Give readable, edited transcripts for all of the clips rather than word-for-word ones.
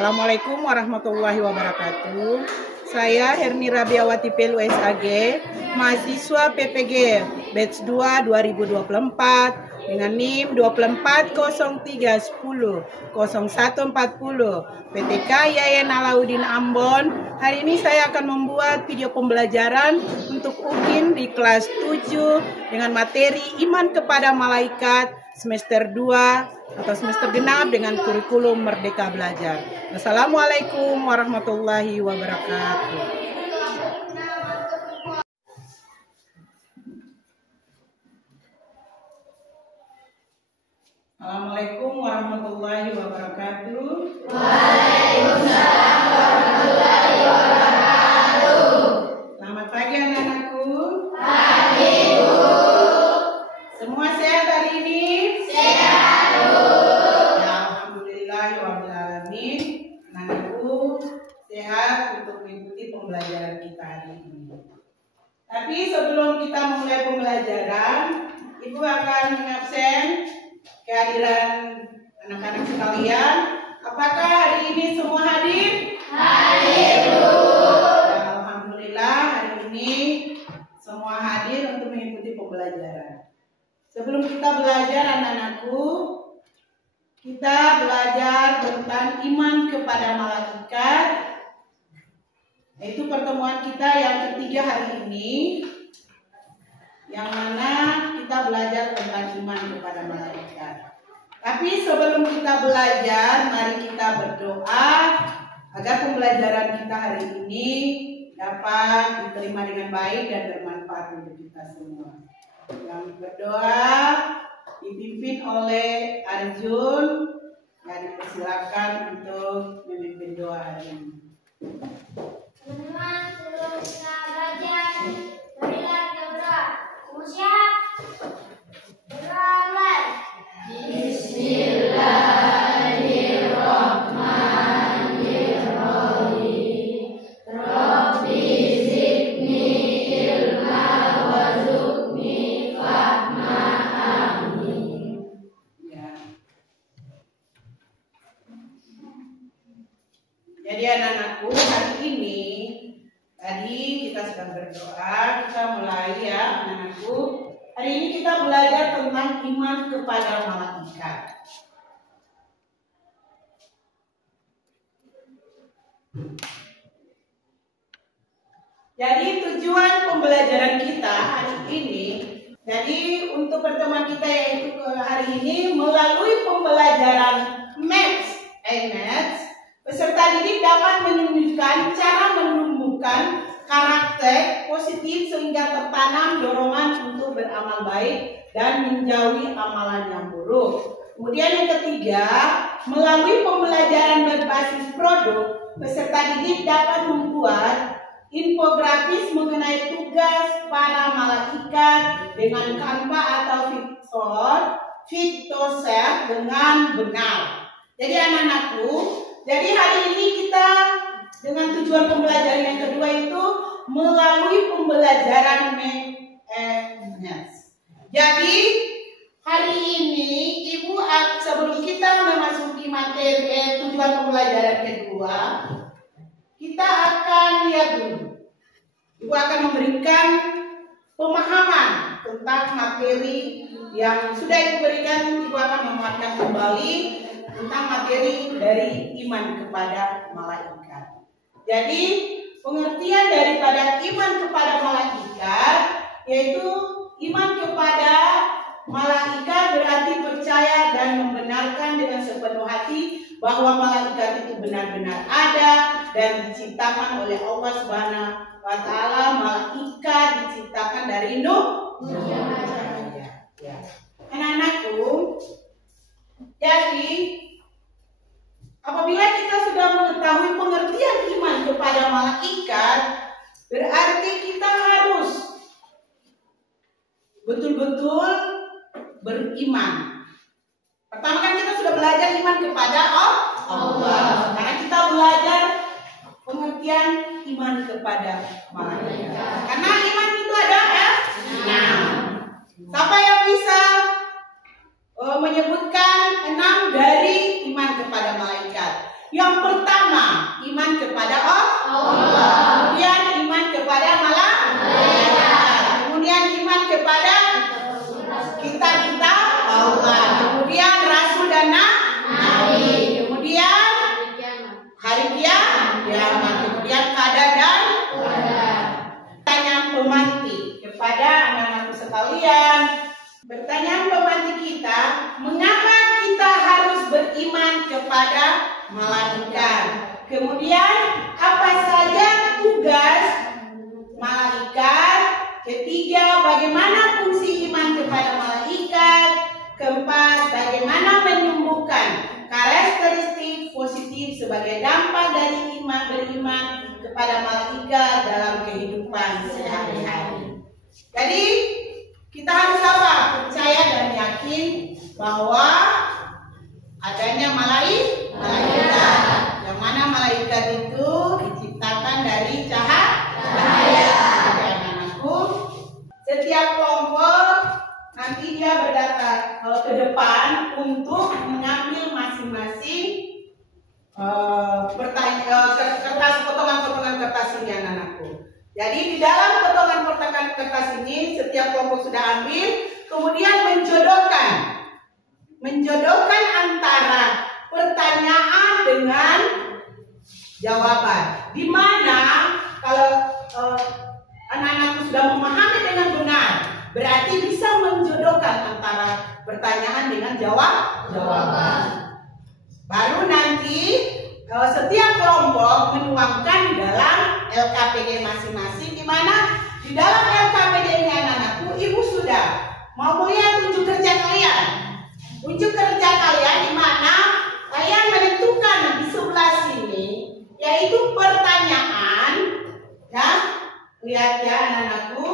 Assalamualaikum warahmatullahi wabarakatuh. Saya Herni Rabiawati Pelu SAG, mahasiswa PPG batch 2 2024 dengan NIM 2403100140 PTK Yayan Alauddin Ambon. Hari ini saya akan membuat video pembelajaran untuk UKIN di kelas 7 dengan materi Iman kepada Malaikat semester 2 atau semester genap dengan kurikulum Merdeka Belajar. Wassalamualaikum warahmatullahi wabarakatuh. Assalamualaikum warahmatullahi wabarakatuh. Waalaikumsalam warahmatullahi wabarakatuh. Selamat pagi anak-anakku. Pagi, Bu. Semua sehat hari ini? Sehat, Bu. Ya, alhamdulillahirrahmanirrahim. Anak-anakku sehat untuk mengikuti pembelajaran kita hari ini. Tapi sebelum kita mulai pembelajaran, Ibu akan mengabsen kehadiran anak-anak sekalian. Apakah hari ini semua hadir? Hadir, Bu. Ya, alhamdulillah hari ini semua hadir untuk mengikuti pembelajaran. Sebelum kita belajar anak-anakku, kita belajar tentang iman kepada malaikat. Itu pertemuan kita yang ketiga hari ini, yang mana kita belajar tentang iman kepada malaikat. Tapi sebelum kita belajar, mari kita berdoa agar pembelajaran kita hari ini dapat diterima dengan baik dan bermanfaat untuk kita semua. Yang berdoa dipimpin oleh Arjun. Ya, dipersilakan untuk memimpin doa hari ini. Teman-teman, sebelum kita belajar, marilah kita berdoa. Semua siap? Berdoa mulai. Bismillahirrahmanirrahim. Rabbi zidni ilma warzuqni fahma, amin. Ya. Jadi anak-anakku, hari ini tadi kita sedang berdoa, kita mulai ya anak-anakku. Hari ini kita belajar tentang iman kepada malaikat. Jadi tujuan pembelajaran kita hari ini, jadi untuk pertemuan kita yaitu hari ini melalui pembelajaran Maths, peserta didik dapat menunjukkan cara menumbuhkan karakter positif sehingga tertanam dorongan untuk beramal baik dan menjauhi amalan yang buruk. Kemudian yang ketiga, melalui pembelajaran berbasis produk, peserta didik dapat membuat infografis mengenai tugas para malaikat dengan Canva atau Photoshop dengan benar. Jadi anak-anakku, jadi hari ini kita dengan tujuan pembelajaran yang kedua itu melalui pembelajaran Maths. Jadi hari ini Ibu sebelum kita memasuki materi tujuan pembelajaran kedua, kita akan lihat dulu. Ibu akan memberikan pemahaman tentang materi yang sudah Ibu berikan. Ibu akan menguatkan kembali tentang materi dari iman kepada malaikat. Jadi pengertian daripada iman kepada malaikat yaitu iman kepada malaikat berarti percaya dan membenarkan dengan sepenuh hati bahwa malaikat itu benar-benar ada dan diciptakan oleh Allah Subhanahu wa Ta'ala. Malaikat diciptakan dari nur. Ya. Anak-anakku, jadi apabila kita sudah mengetahui pengertian iman kepada malaikat, berarti kita harus betul-betul beriman. Pertama kan kita sudah belajar iman kepada Allah. Karena kita belajar pengertian iman kepada malaikat. Karena iman itu ada 6. Siapa yang bisa menyebutkan 6 dari iman kepada malaikat? Yang pertama, iman kepada Allah. Kemudian iman kepada malaikat. Kemudian iman kepada kitab-kitab Allah. Kemudian rasul dan nabi. Kemudian hari kiamat. Kemudian qadar dan pertanyaan pemantik kepada anak-anakku sekalian. Pertanyaan pemantik kita, mengapa kita harus beriman kepada malaikat? Kemudian apa saja tugas malaikat? Ketiga, bagaimana fungsi iman kepada malaikat? Keempat, bagaimana menyembuhkan karakteristik positif sebagai dampak dari beriman kepada malaikat dalam kehidupan sehari-hari. Jadi kita harus apa? Percaya dan yakin bahwa adanya malaikat. Yang mana malaikat itu diciptakan dari cahaya. Anak-anakku, setiap kelompok nanti dia berdatang ke depan untuk mengambil masing-masing potongan-potongan kertas ini, anak-anakku. Jadi di dalam potongan-potongan kertas ini setiap kelompok sudah ambil, kemudian menjodohkan antara pertanyaan dengan jawaban. Di mana kalau anak-anakku sudah memahami dengan benar, berarti bisa menjodohkan antara pertanyaan dengan jawaban. Baru nanti setiap kelompok menuangkan di dalam LKPD masing-masing, di mana di dalam LKPD ini, anak-anakku, ibu sudah mau melihat unjuk kerja kalian. Unjuk kerja kalian di mana kalian menentukan di sebelah sini, yaitu pertanyaan. Ya, lihat ya anak-anakku.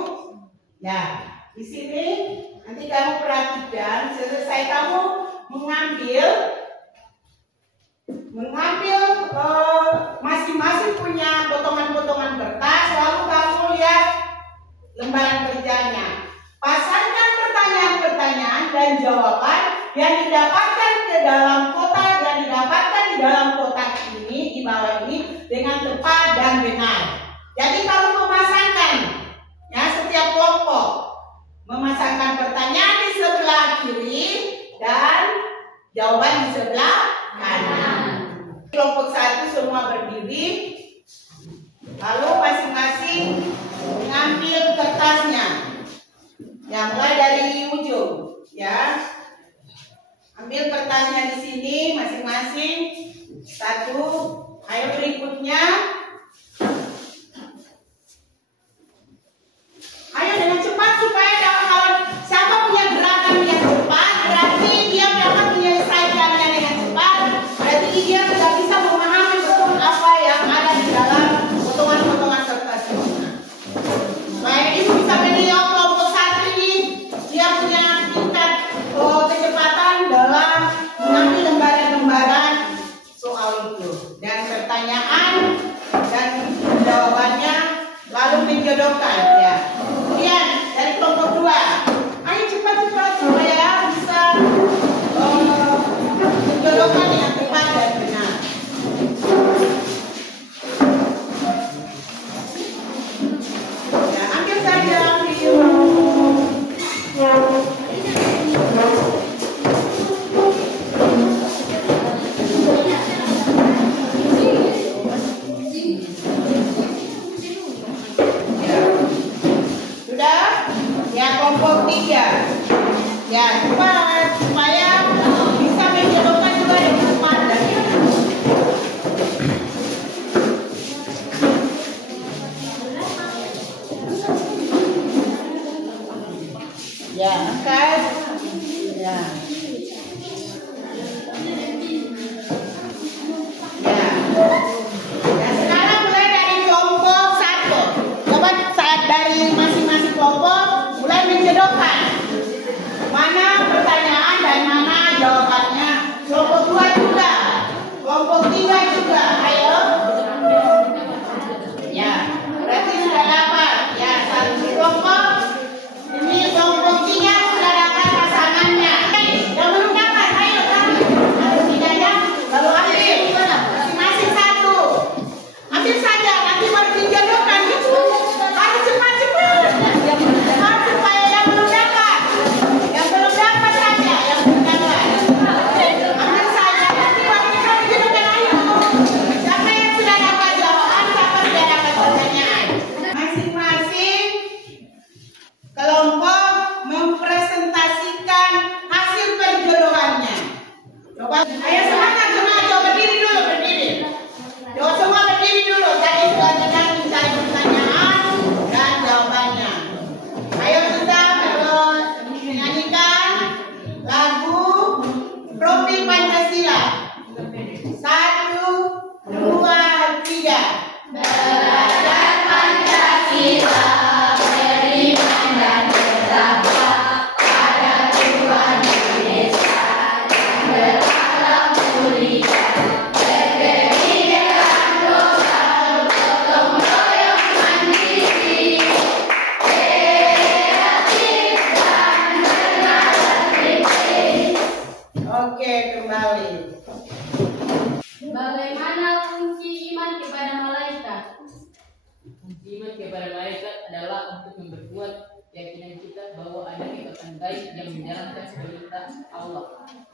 Ya, di sini nanti kamu perhatikan, selesai kamu mengambil masing-masing punya potongan-potongan kertas, lalu kamu lihat lembaran kerjanya. Pasangkan pertanyaan-pertanyaan dan jawaban yang didapatkan ke dalam kotak, yang didapatkan di dalam kotak ini, di bawah ini, dengan tepat dan benar. Jadi kamu memasangkan, ya, setiap kelompok memasangkan pertanyaan di sebelah kiri dan jawaban di sebelah kanan. Kelompok satu semua berdiri, lalu masing-masing mengambil kertasnya. Ya, mulai dari ujung, ya. Ambil kertasnya di sini masing-masing satu. Ayo berikutnya. Ayo dengan cepat supaya kalau siapa punya gerakan yang cepat, berarti dia dapat menyelesaikannya dengan cepat. Berarti dia sudah bisa memahami betul apa yang ada di dalam potongan-potongan kertas ini. Baik, ibu bisa menilai kelompok satu ini, dia punya tingkat kecepatan dalam mengambil lembaran-lembaran soal itu dan pertanyaan dan jawabannya, lalu menjodohkan, ya. Kemudian dari kelompok dua, ayo cepat-cepat supaya bisa menjodohkan dengan tepat dan benar. Ya, ambil saja kelompok tiga, ya, cepat supaya bisa menjodohkan juga dengan cepat dan benar. Ya, angkat. Ya. Ya. Dan sekarang mulai dari kelompok satu. Coba saat dari masing-masing kelompok mulai menjodohkan mana pertanyaan dan mana jawabannya. Kelompok dua juga, kelompok tiga juga. Ayo. Ya, berarti sudah dapat. Ya, satu kelompok. Ini kelompok tiga sudah dapat pasangannya. Yang belum dapat, ayo kan. Harus tidaknya lalu ambil.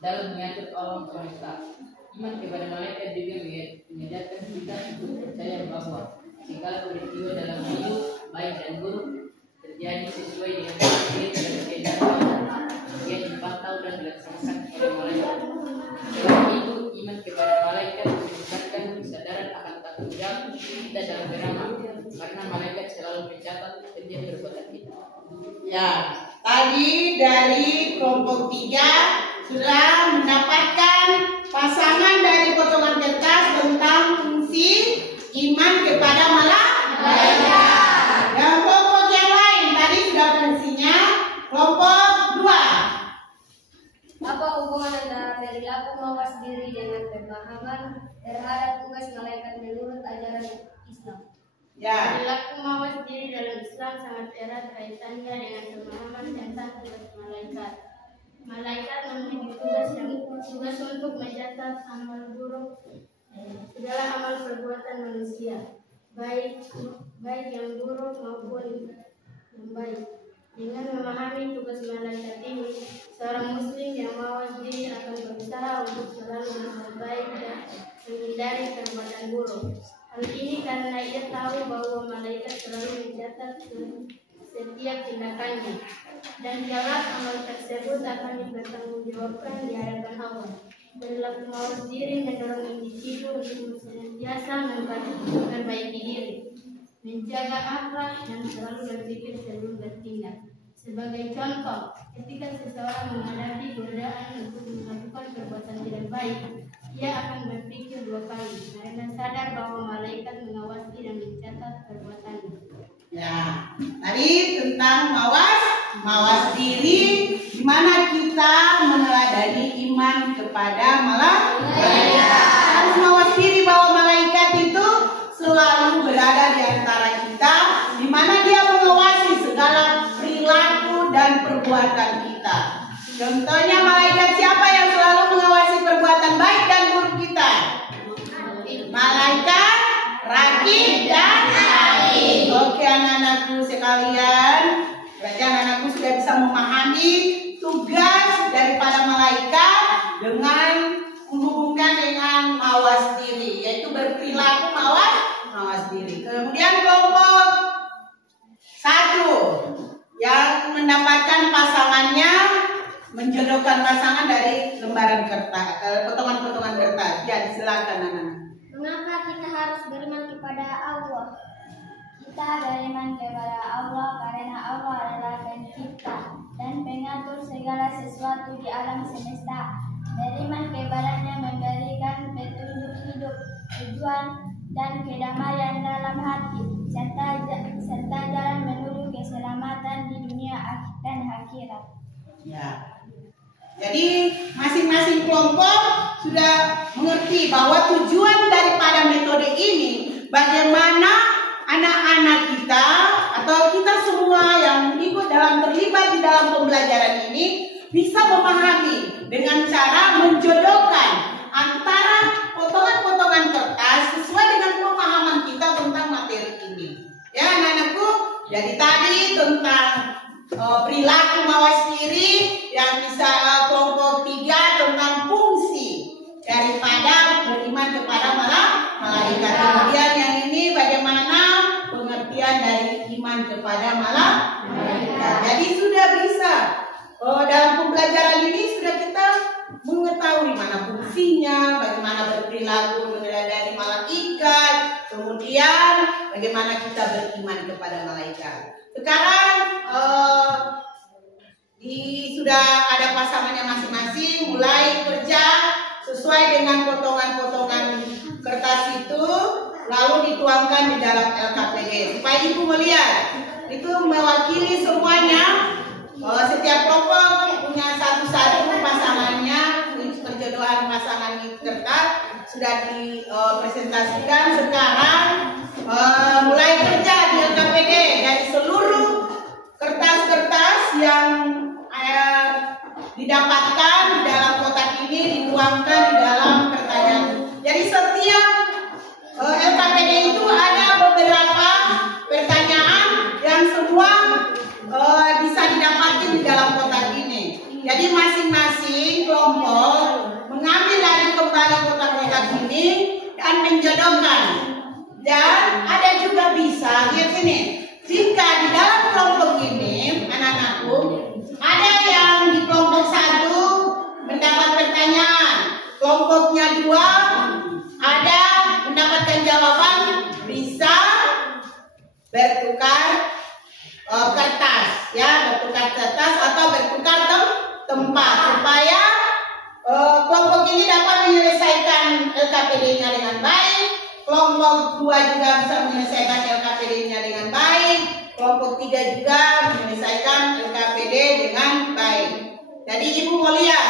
dalam mengatur alam semesta. Iman kepada malaikat juga mengajarkan kita untuk percaya bahwa segala peristiwa dalam hidup baik dan buruk terjadi sesuai dengan takdir dan kehendak Allah yang dipantau dan dilaksanakan oleh malaikat. Selain itu, iman kepada malaikat meningkatkan kesadaran akan tanggung jawab kita dalam beramal, karena malaikat selalu mencatat kerja perbuatan kita. Ya, tadi dari kelompok 3 sudah mendapatkan pasangan dari potongan kertas tentang fungsi iman kepada malaikat. Yang kelompok yang lain tadi sudah fungsinya. Kelompok 2. Apa hubungan antara perilaku mawas diri dengan pemahaman terhadap tugas malaikat menurut ajaran Islam? Ya. Perilaku mawas diri dalam Islam sangat erat kaitannya dengan pemahaman tentang tugas malaikat. Malaikat memiliki tugas untuk mencatat amal buruk, segala amal perbuatan manusia, baik yang buruk maupun yang baik. Dengan memahami tugas malaikat ini, seorang muslim yang mawas diri akan berusaha untuk selalu berbuat baik dan menghindari perbuatan buruk. Hal ini karena ia tahu bahwa malaikat selalu mencatat setiap tindakannya, dan kelak amal tersebut akan dipertanggungjawabkan di hadapan Allah. Perilaku mawas diri mendorong individu untuk senantiasa memperbaiki diri, menjaga akhlak, dan selalu berpikir sebelum bertindak. Sebagai contoh, ketika seseorang menghadapi godaan untuk melakukan perbuatan tidak baik, ia akan berpikir 2 kali karena sadar bahwa malaikat mengawasi dan mencatat perbuatannya. Ya, tadi tentang mawas diri, di mana kita meneladani iman kepada malaikat. Harus mawas diri bahwa malaikat itu selalu berada di antara kita, di mana dia mengawasi segala perilaku dan perbuatan kita. Contohnya malaikat siapa yang selalu mengawasi perbuatan baik dan buruk kita? Malaikat Rakib dan Atid. Oke anak-anakku sekalian, berarti anak-anakku sudah bisa memahami tugas daripada malaikat dengan menghubungkan dengan mawas diri, yaitu berperilaku mawas diri. Kemudian kelompok 1 yang mendapatkan pasangannya, menjodohkan pasangan dari lembaran kertas, potongan-potongan kertas. Ya, silakan anak-anak. Mengapa kita harus beriman kepada Allah? Kita beriman kepada Allah karena Allah adalah pencipta dan pengatur segala sesuatu di alam semesta. Beriman kepadanya memberikan petunjuk hidup, tujuan, dan kedamaian dalam hati, serta jalan menuju keselamatan di dunia dan akhirat. Ya. Jadi masing-masing kelompok sudah mengerti bahwa tujuan daripada metode ini bagaimana anak-anak kita atau kita semua yang ikut terlibat di dalam pembelajaran ini bisa memahami dengan cara menjodohkan antara potongan-potongan kertas sesuai dengan pemahaman kita tentang materi ini. Ya anak-anakku, jadi tadi tentang perilaku mawas diri yang bisa kelompok 3 tentang fungsi daripada beriman kepada malaikat. Kemudian yang ini bagaimana pengertian dari iman kepada malaikat. Jadi sudah bisa dalam pembelajaran ini sudah kita mengetahui mana fungsinya, bagaimana berperilaku meneladani malaikat, kemudian bagaimana kita beriman kepada malaikat. Sekarang sudah ada pasangannya masing-masing, mulai kerja sesuai dengan potongan-potongan kertas itu, lalu dituangkan di dalam LKPD supaya ibu melihat itu mewakili semuanya. Setiap kelompok punya satu-satu pasangannya, perjodohan pasangan kertas sudah dipresentasikan. Sekarang mulai kerja di LKPD dari seluruh kertas-kertas yang didapatkan di dalam kotak ini dituangkan di dalam pertanyaan. Jadi setiap LKPD itu ada beberapa pertanyaan yang semua bisa didapatkan di dalam kotak ini. Jadi masing-masing kelompok ini dan menjodohkan. Dan ada juga bisa, lihat ini, jika di dalam kelompok ini, anak-anakku, ada yang di kelompok 1 mendapat pertanyaan, kelompoknya 2 ada mendapatkan jawaban, bisa bertukar kertas, ya, bertukar kertas atau bertukar tempat supaya kelompok ini dapat menyelesaikan LKPD-nya dengan baik, kelompok 2 juga bisa menyelesaikan LKPD-nya dengan baik, kelompok 3 juga menyelesaikan LKPD dengan baik. Jadi Ibu mau lihat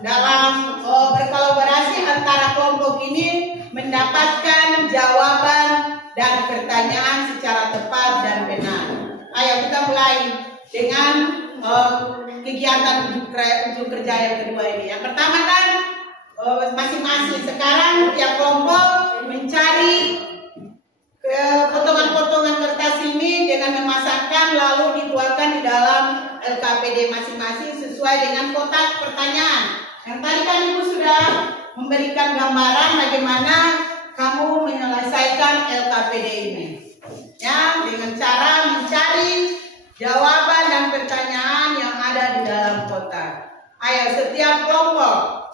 dalam berkolaborasi antara kelompok ini mendapatkan jawaban dan pertanyaan secara tepat dan benar. Ayo kita mulai dengan kegiatan ujuk kerja yang kedua ini. Yang pertama kan masing-masing sekarang tiap kelompok mencari potongan-potongan kertas ini dengan memasakkan lalu dituangkan di dalam LKPD masing-masing sesuai dengan kotak pertanyaan. Yang tadi kan Ibu sudah memberikan gambaran bagaimana kamu menyelesaikan LKPD ini, ya, dengan cara mencari jawaban dan pertanyaan yang ada di dalam kotak. Ayo setiap kelompok.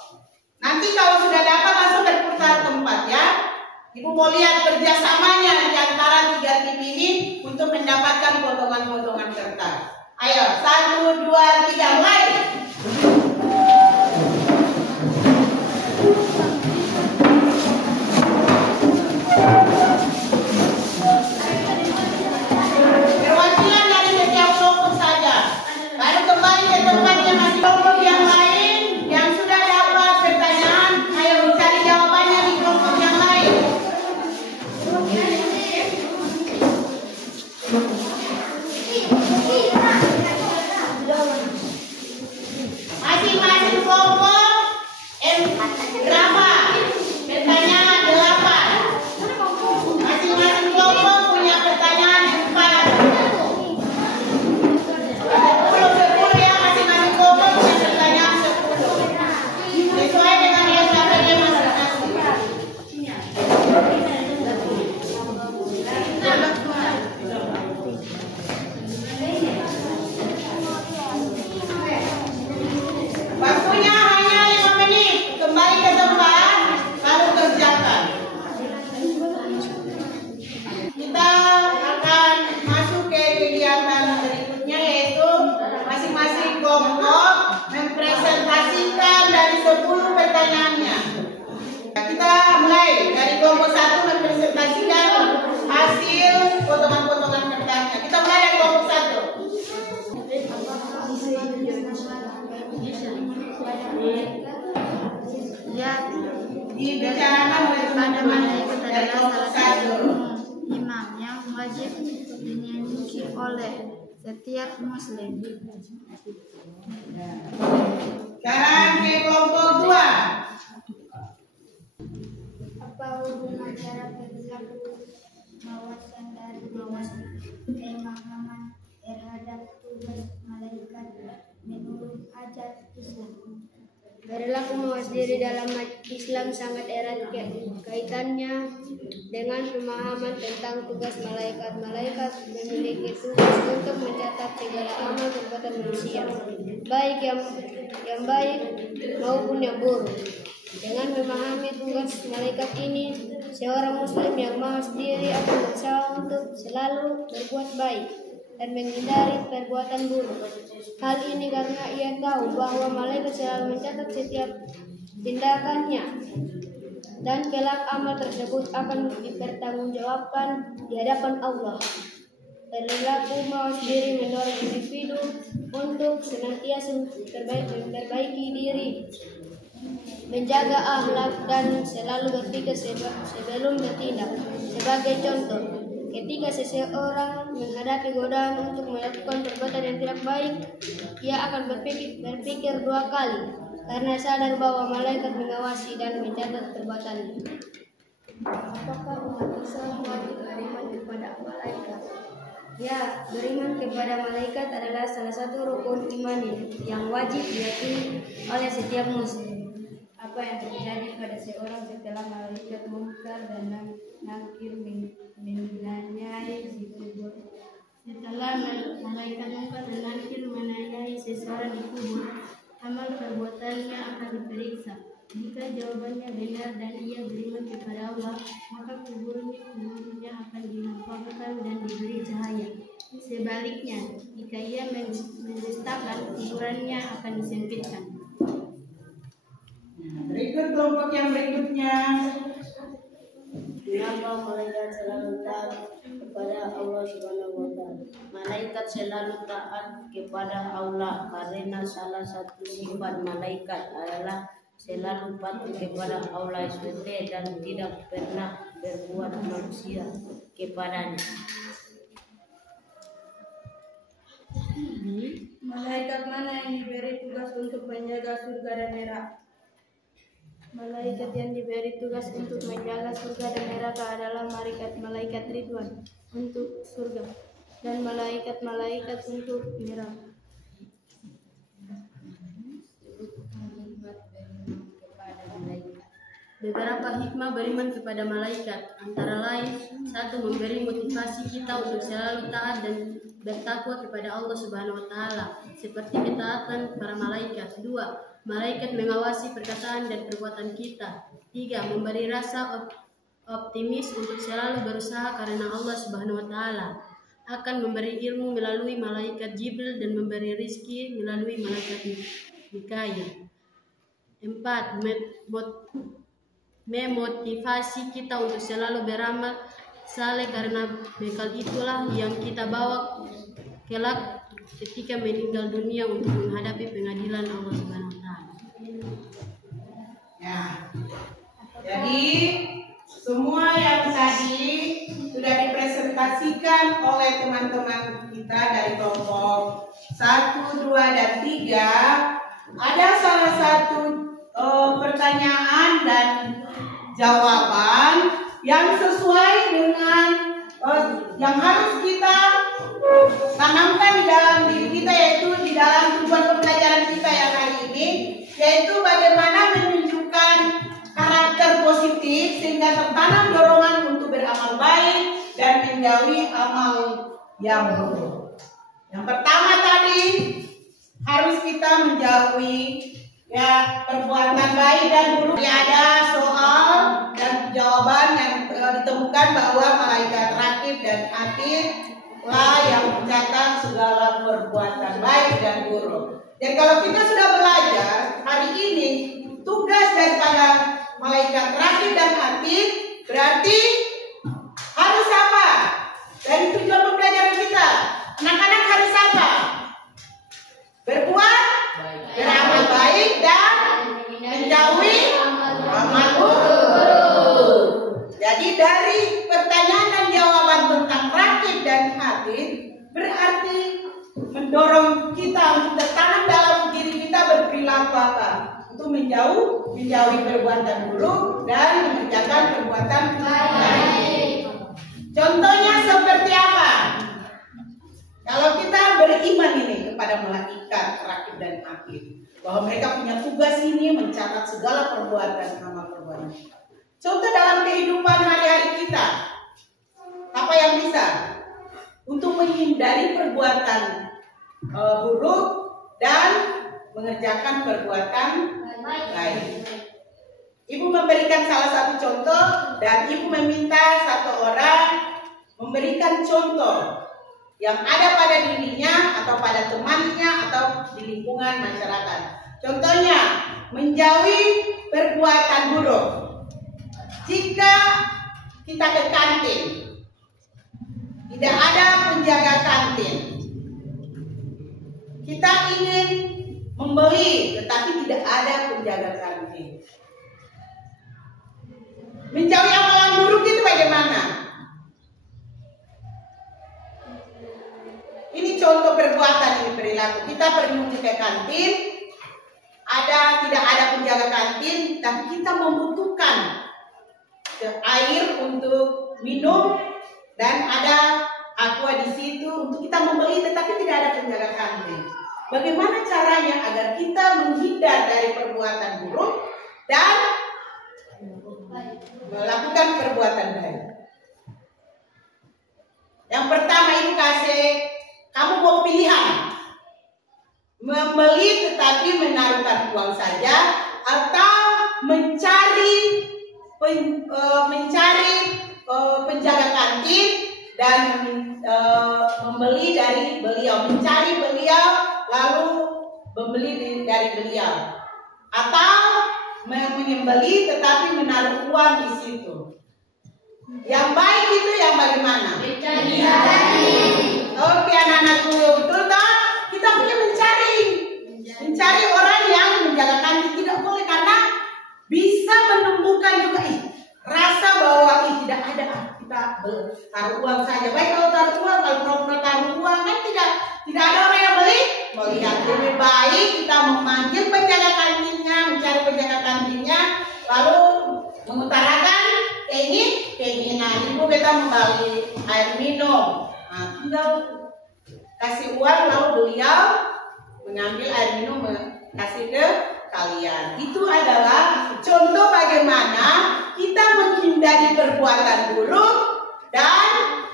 Nanti kalau sudah dapat langsung berputar tempat, ya. Ibu mau lihat kerjasamanya di antara 3 tim ini untuk mendapatkan potongan-potongan kertas. Ayo 1, 2, 3 mulai. Perwakilan dari setiap kelompok saja. Lalu kembali ke tempatnya masih kelompok yang lain yang sudah dapat pertanyaan. Ayo mencari jawabannya di kelompok yang lain. Masing-masing kelompok berapa? Pertanyaan 8. Masing-masing kelompok punya pertanyaan 4. 10 ya, masing-masing kelompok punya pertanyaan 10. Sesuai dengan yang LKPD masing-masing. Waktunya hanya 5 menit. Kembali ke tempat, lalu kerjakan. Kita akan masuk ke kegiatan berikutnya, yaitu masing-masing kelompok mempresentasikan dari 10 pertanyaannya. Kita mulai dari kelompok 1 mempresentasikan hasil potongan-potongan kertasnya. Kita mulai dari kelompok 1. Ya, Dibicarakan oleh teman-teman dari kelompok 1. imam yang wajib dimiliki oleh setiap muslim. Sekarang ke kelompok 2. Apa hubungan cara berlaku mawasan dari pemahaman terhadap tugas malaikat menurut ajaran Islam? Berlaku mawas diri dalam Islam sangat erat kaitannya dengan pemahaman tentang tugas malaikat. Malaikat memiliki tugas untuk mencatat segala amal perbuatan manusia, baik yang baik maupun yang buruk. Dengan memahami tugas malaikat ini, seorang muslim yang mawas diri akan berusaha untuk selalu berbuat baik dan menghindari perbuatan buruk. Hal ini karena ia tahu bahwa malaikat selalu mencatat setiap tindakannya dan kelak amal tersebut akan dipertanggungjawabkan di hadapan Allah. Perilaku mawas diri mendorong individu untuk senantiasa memperbaiki diri, menjaga akhlak dan selalu berpikir sebelum bertindak. Sebagai contoh, ketika seseorang menghadapi godaan untuk melakukan perbuatan yang tidak baik, ia akan berpikir 2 kali karena sadar bahwa malaikat mengawasi dan mencatat perbuatannya. Apakah umat Islam wajib beriman kepada malaikat? Ya, beriman kepada malaikat adalah salah satu rukun iman yang wajib diyakini oleh setiap muslim. apa yang terjadi pada seorang setelah malaikat mungkar dan nakir menanyai si kubur. Setelah malaikat mungkar dan nakir menanyai seseorang di kubur, amal perbuatannya akan diperiksa. Jika jawabannya benar dan ia beriman kepada Allah, maka kuburnya akan dinampakkan dan diberi cahaya. Sebaliknya, jika ia mendustakan, kuburannya akan disempitkan. Berikut kelompok yang berikutnya. Mengapa malaikat selalu taat kepada Allah Subhanahu wa Ta'ala? Malaikat selalu taat kepada Allah karena salah satu sifat malaikat adalah selalu patuh kepada Allah SWT dan tidak pernah berbuat maksiat kepadanya. Malaikat mana yang diberi tugas untuk menjaga surga dan neraka? Malaikat yang diberi tugas untuk menjaga surga dan neraka adalah malaikat Ridwan untuk surga dan malaikat untuk neraka. Beberapa hikmah beriman kepada malaikat, antara lain: 1. Memberi motivasi kita untuk selalu taat dan bertakwa kepada Allah Subhanahu wa Ta'ala, seperti ketaatan para malaikat. 2. Malaikat mengawasi perkataan dan perbuatan kita. 3. Memberi rasa optimis untuk selalu berusaha karena Allah Subhanahu wa Ta'ala akan memberi ilmu melalui malaikat Jibril dan memberi rizki melalui malaikat Mikail. 4. Memotivasi kita untuk selalu beramal saleh karena bekal itulah yang kita bawa kelak ketika meninggal dunia untuk menghadapi pengadilan Allah Subhanahu wa Ta'ala. Ya. Jadi semua yang tadi sudah dipresentasikan oleh teman-teman kita dari kelompok 1, 2, dan 3. Ada salah satu pertanyaan dan jawaban yang sesuai dengan yang harus kita tanamkan di dalam diri kita, yaitu di dalam tujuan pembelajaran kita yang hari ini, yaitu bagaimana menunjukkan karakter positif sehingga tertanam dorongan untuk beramal baik dan menjauhi amal yang buruk. Yang pertama tadi harus kita menjauhi perbuatan baik dan buruk. Ini ada soal dan jawaban yang ditemukan bahwa malaikat rakib dan atid lah yang mencatat segala perbuatan baik dan buruk. Dan kalau kita sudah belajar hari ini tugas daripada malaikat rakib dan atid, berarti harus apa? Dari tujuan pembelajaran kita, anak-anak harus apa? Berbuat, beramal baik dan menjauhi amal buruk. Jadi dari pertanyaan dan jawaban tentang rakib dan atid berarti mendorong kita untuk tertanam dalam diri kita berperilaku apa? Untuk menjauhi perbuatan buruk dan mengerjakan perbuatan baik. Contohnya seperti apa? Kalau kita beriman ini kepada malaikat rakib dan atid, bahwa mereka punya tugas ini mencatat segala perbuatan amal perbuatan. Contoh dalam kehidupan hari-hari kita, apa yang bisa untuk menghindari perbuatan buruk dan mengerjakan perbuatan baik. Ibu memberikan salah satu contoh dan ibu meminta satu orang memberikan contoh yang ada pada dirinya atau pada temannya atau di lingkungan masyarakat. Contohnya, menjauhi perbuatan buruk. Jika kita ke kantin, tidak ada penjaga kantin. Kita ingin membeli, tetapi tidak ada penjaga kantin. Menjauhi amalan buruk itu bagaimana? Ini contoh perbuatan, ini perilaku. Kita pergi ke kantin, tidak ada penjaga kantin, tapi kita membutuhkan air untuk minum dan ada aqua di situ untuk kita membeli, tetapi tidak ada penjaga kantin. Bagaimana caranya agar kita menghindar dari perbuatan buruk dan melakukan perbuatan baik. Yang pertama itu kamu mau pilihan, membeli tetapi menaruhkan uang saja, atau mencari penjaga kantin dan membeli dari beliau, mencari beliau lalu membeli dari beliau, atau menyembeli tetapi menaruh uang di situ. Yang baik itu yang bagaimana? Oke anak-anakku, betul tak? Kita punya mencari orang yang menjaga kantin. Tidak boleh, karena bisa menumbuhkan juga rasa bahwa tidak ada, kita taruh uang saja. Baik kalau taruh uang, kalau pura-pura taruh uang kan tidak ada orang yang beli. Melihat lebih baik kita memanggil penjaga kantinnya, mencari penjaga kantinnya, lalu mengutarakan keinginan ibu kita membeli air minum. Nah, tinggal kasih uang lalu beliau mengambil air minum kasih ke kalian. Itu adalah contoh bagaimana kita menghindari perbuatan buruk dan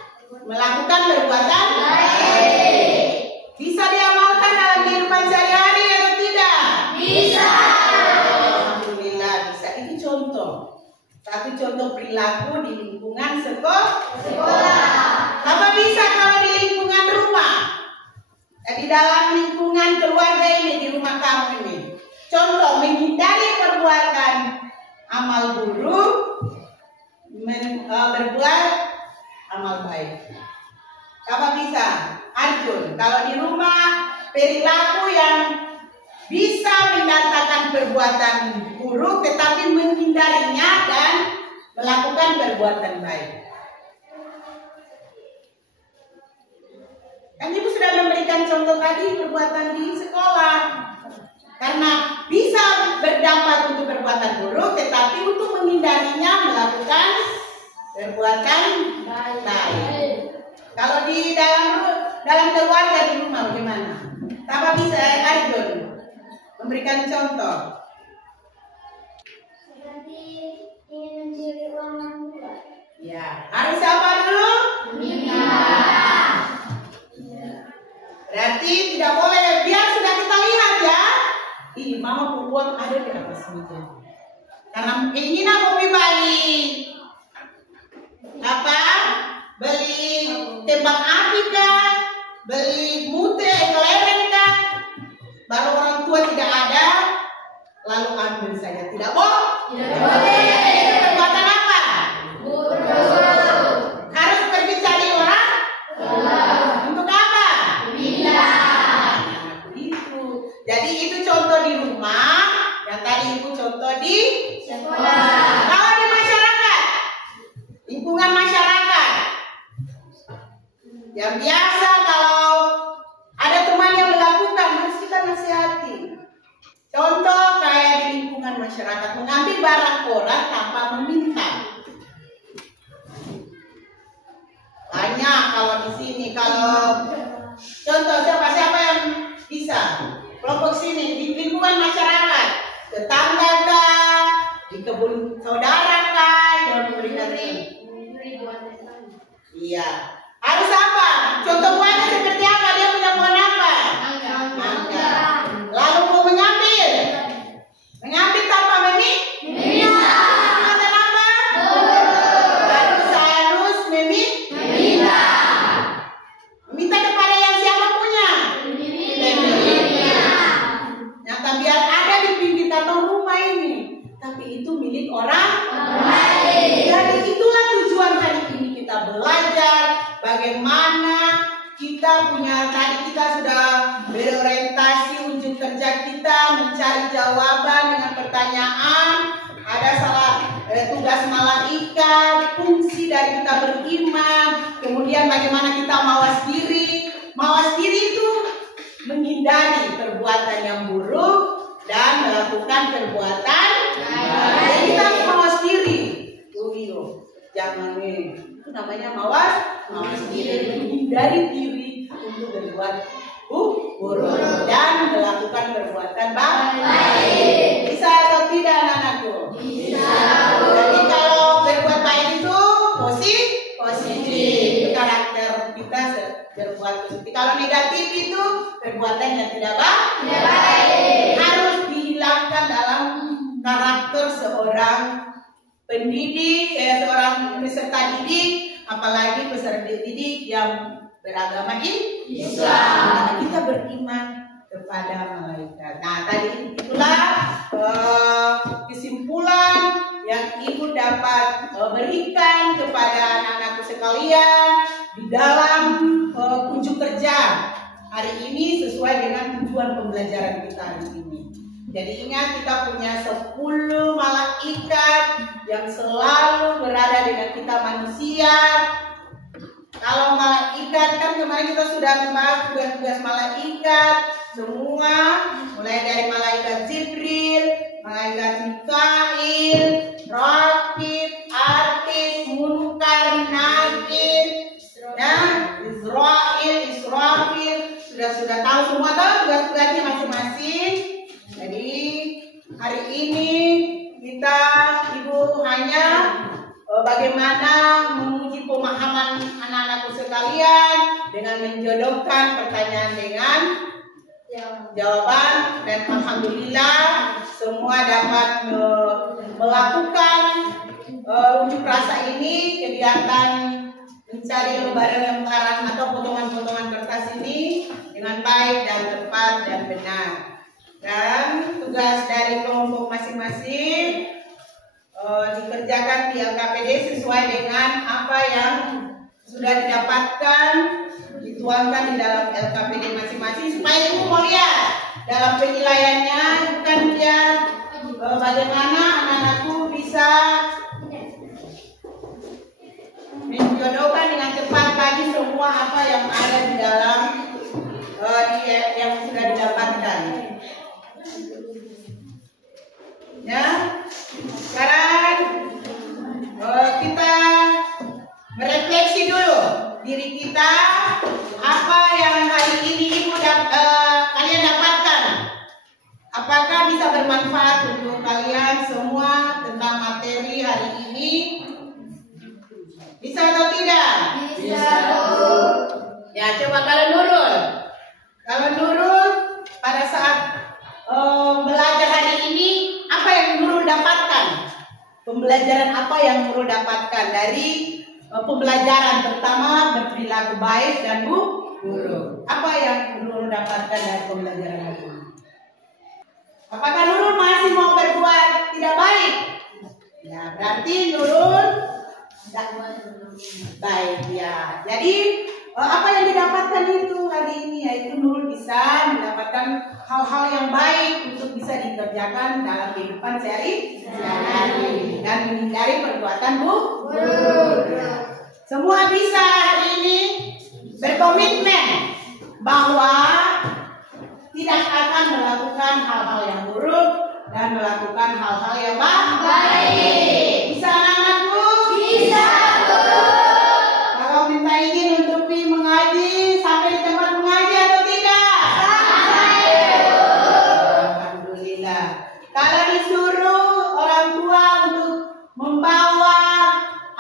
melakukan perbuatan baik. Bisa diamalkan dalam kehidupan sehari-hari atau tidak? Bisa. Alhamdulillah bisa. Itu contoh. Satu contoh perilaku di lingkungan sekolah. Apa bisa kalau di lingkungan rumah? Di dalam lingkungan keluarga ini, di rumah kamu ini. Contoh menghindari perbuatan amal buruk, berbuat amal baik. Apa bisa? Arjun, kalau di rumah perilaku yang bisa mendatangkan perbuatan buruk tetapi menghindarinya dan melakukan perbuatan baik. Kan ibu sudah memberikan contoh tadi perbuatan di sekolah. Karena bisa berdampak untuk perbuatan buruk tetapi untuk menghindarinya melakukan perbuatan baik. Kalau di dalam keluarga di rumah bagaimana? Apa bisa Arjun memberikan contoh? Seperti ingin mencuri uang orang tua. Ya, harus apa dulu? Minta. Berarti tidak boleh, biar sudah kita lihat ya. Ih, mama uang ada di atas meja. Karena keinginan mau beli apa? Beli tembak api kah? Beli mute, kelereng kah? Baru orang tua tidak ada, lalu ambil saja. Tidak boleh. Tidak boleh. Perbuatan apa? Buruk. Harus pergi cari orang? Untuk apa? Itu. Jadi itu contoh di rumah, yang tadi ibu contoh di Sekolah. Kalau di masyarakat, lingkungan masyarakat, yang biasa kalau ada teman yang melakukan harus kita nasihati. Contoh kayak di lingkungan masyarakat, mengambil barang orang tanpa meminta. Banyak kalau di sini, kalau contoh siapa yang bisa kelompok sini di lingkungan masyarakat, tetangga kah, di kebun saudara kah, jangan memberikan iya. Harus apa? Contoh buahnya seperti apa? Dia punya buah apa? Mangga. Lalu mau mengambil tanpa meminta. Kenapa? Harus meminta. Meminta kepada yang siapa punya? Yang biar ada di pinggir atau rumah ini, tapi itu milik orang lain. Jadi itulah tujuan hari ini kita belajar bagaimana kita punya, tadi kita sudah berorientasi unjuk kerja kita mencari jawaban dengan pertanyaan. Ada tugas malaikat, fungsi dari kita beriman, kemudian bagaimana kita mawas diri. Mawas diri itu menghindari perbuatan yang buruk dan melakukan perbuatan baik. Jadi kita harus mawas diri. Jangan itu namanya mawas diri, menghindari diri untuk berbuat buruk dan melakukan perbuatan baik. Bisa atau tidak anak-anakku? berbuat positif. Kalau negatif itu perbuatan yang tidak baik. Harus dihilangkan dalam karakter seorang pendidik, seorang peserta didik, apalagi peserta didik yang beragama Islam. Kita beriman kepada malaikat. Nah, tadi itulah kesimpulan yang ibu dapat berikan kepada anak-anakku sekalian di dalam kunjung kerja hari ini sesuai dengan tujuan pembelajaran kita hari ini. Jadi ingat, kita punya 10 malaikat yang selalu berada dengan kita manusia. Kalau malaikat kan kemarin kita sudah membahas tugas-tugas malaikat semua, mulai dari malaikat Jibril, malaikat Mikail, Rakib, Atid, Munkar, Nakir, dan Israfil. Sudah tahu semua tugas-tugasnya masing-masing. Jadi hari ini kita ibu hanya bagaimana menguji pemahaman anak-anakku sekalian dengan menjodohkan pertanyaan dengan jawaban, dan alhamdulillah semua dapat melakukan unjuk rasa ini, kegiatan mencari lembaran-lembaran atau potongan-potongan kertas ini dengan baik dan tepat dan benar. Dan tugas dari kelompok masing-masing dikerjakan di LKPD sesuai dengan apa yang sudah didapatkan, dituangkan di dalam LKPD masing-masing, supaya ibu mau lihat dalam penilaiannya, bukan lihat bagaimana anak-anakku bisa menjodohkan dengan cepat lagi semua apa yang ada di dalam yang sudah didapatkan. Ya, sekarang kita merefleksi dulu diri kita, apa yang hari ini ibu kalian dapatkan, apakah bisa bermanfaat untuk kalian semua tentang materi hari ini? Bisa atau tidak? Bisa. Ya, coba kalau Nurul pada saat belajar hari ini, apa yang Nurul dapatkan? Pembelajaran apa yang Nurul dapatkan dari pembelajaran pertama berperilaku baik dan buruk? Apa yang Nurul dapatkan dari pembelajaran hari ini? Apakah Nurul masih mau berbuat tidak baik? Ya, berarti Nurul tidak baik ya. Jadi apa yang didapatkan itu hari ini, yaitu Nurul bisa mendapatkan hal-hal yang baik untuk bisa dikerjakan dalam kehidupan sehari-hari dan menghindari perbuatan buruk. Semua bisa hari ini berkomitmen bahwa tidak akan melakukan hal-hal yang buruk dan melakukan hal-hal yang baik. Bisa anak-anakku? Bisa. Kalau minta izin untuk pergi mengaji, sampai di tempat mengaji atau tidak? Sampai. Alhamdulillah. Kalau disuruh orang tua untuk membawa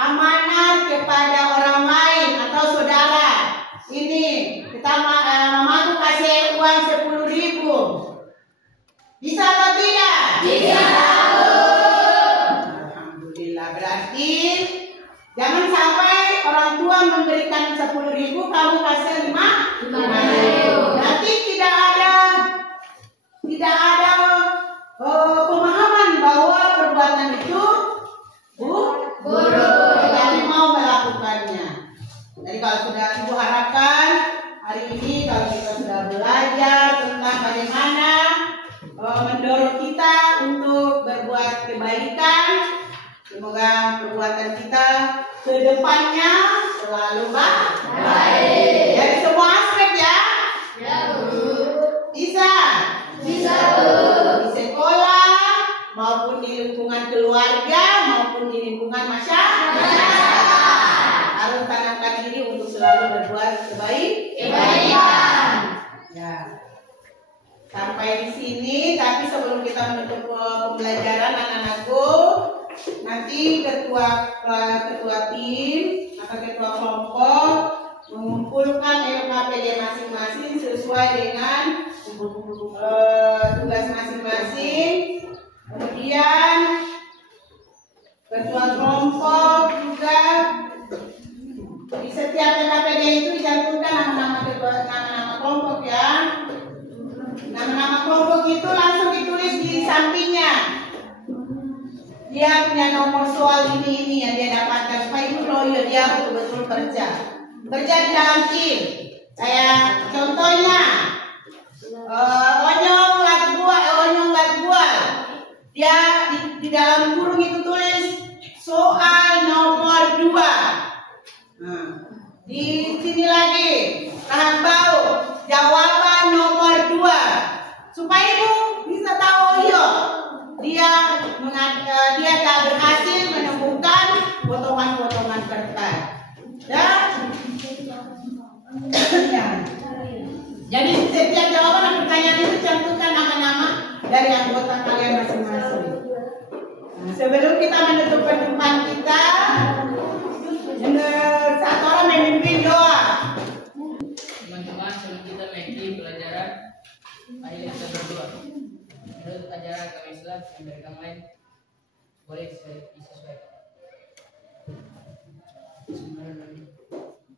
amanat kepada orang lain atau saudara, ini kita mamaku kasih uang 10.000, bisa atau tidak? Bisa. Alhamdulillah. Berarti jangan sampai orang tua memberikan 10.000 kamu kasih 5.000. Berarti tidak ada pemahaman bahwa perbuatan itu buruk. Jadi mau melakukannya. Jadi kalau sudah ibu harapkan hari ini kalau kita sudah belajar tentang bagaimana mendorong kita untuk berbuat kebaikan, semoga perbuatan kita ke depannya selalu baik. Dari semua aspek ya. Ya, Bu. Bisa. Bisa, Bu. Di sekolah maupun di lingkungan keluarga maupun di lingkungan masyarakat. Harus tanamkan diri untuk selalu berbuat kebaikan. Ya. Sampai di sini, tapi sebelum kita menutup pembelajaran anak-anakku, nanti ketua tim atau ketua kelompok mengumpulkan LKPD masing-masing sesuai dengan tugas masing-masing. Kemudian ketua kelompok juga di setiap LKPD itu dicantumkan nama-nama kelompok ya. Nama-nama kelompok itu langsung ditulis di sampingnya. Dia punya nomor soal ini yang dia dapatkan supaya ibu loyo dia betul-betul kerja di dalam tim. Kayak contohnya onyong lat buah. Dia di dalam kurung itu tulis soal nomor 2. Nah, di sini lagi tahan bau jawaban nomor 2 supaya ibu bisa tahu dia tak berhasil menemukan potongan-potongan kertas. Ya. Jadi setiap jawaban dan pertanyaan itu cantumkan nama-nama dari anggota kalian masing-masing. Nah, sebelum kita menutup perjumpaan kita, satu orang memimpin doa. Teman-teman, sebelum kita mengikuti pelajaran, mari kita berdoa. Menurut ajaran agama Islam yang dari agama lain boleh disesuaikan. Bismillahirrahmanirrahim.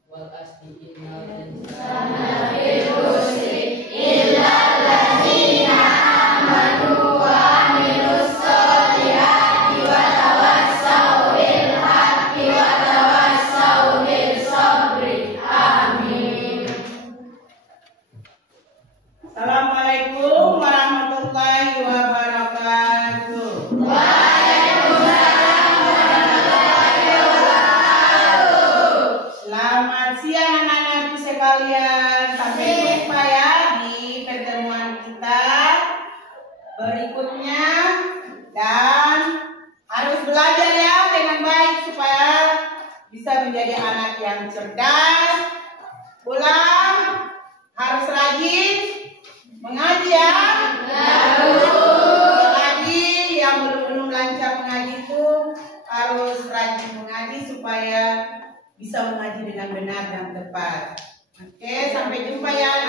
Wal asli innal insana lafi khusr illa alladziina amanu wa amilus sholihati wa tawassau bil haqqi wa tawassau bis sabri. Amin. Assalamualaikum warahmatullahi wabarakatuh. Selamat siang anak-anakku sekalian. Sampai jumpa ya di pertemuan kita berikutnya. Dan harus belajar ya dengan baik supaya bisa menjadi anak yang cerdas. Pulang harus rajin mengaji ya. Lagi yang belum lancar mengaji itu harus rajin mengaji supaya bisa mengaji dengan benar dan tepat. Oke, sampai jumpa ya.